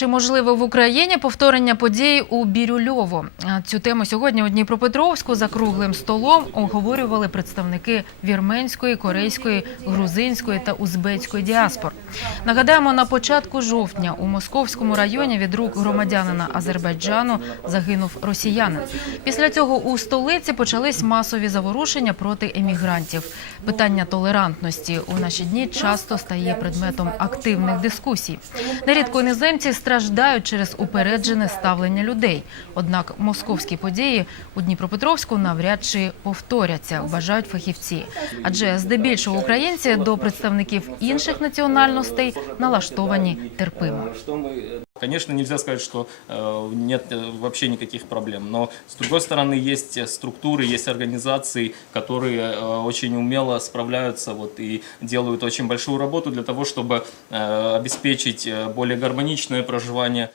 Чи можливо в Україні повторення подій у Бірюльово? Цю тему сьогодні у Дніпропетровську за круглим столом обговорювали представники вірменської, корейської, грузинської та узбецької діаспор. Нагадаємо, на початку жовтня у московському районі від рук громадянина Азербайджану загинув росіянин. Після цього у столиці почались масові заворушення проти емігрантів. Питання толерантності у наші дні часто стає предметом активних дискусій. Нерідко іноземці страждають через упереджене ставлення людей. Однак московські події у Дніпропетровську навряд чи повторяться, вважають фахівці. Адже здебільшого українці до представників інших національностей налаштовані терпимо. Что мы, э, Конечно, нельзя сказать, что э, нет э, вообще никаких проблем, но с другой стороны есть э, структуры, есть организации, которые э, очень умело справляются вот, и делают очень большую работу для того, чтобы э, обеспечить э, более гармоничное проживание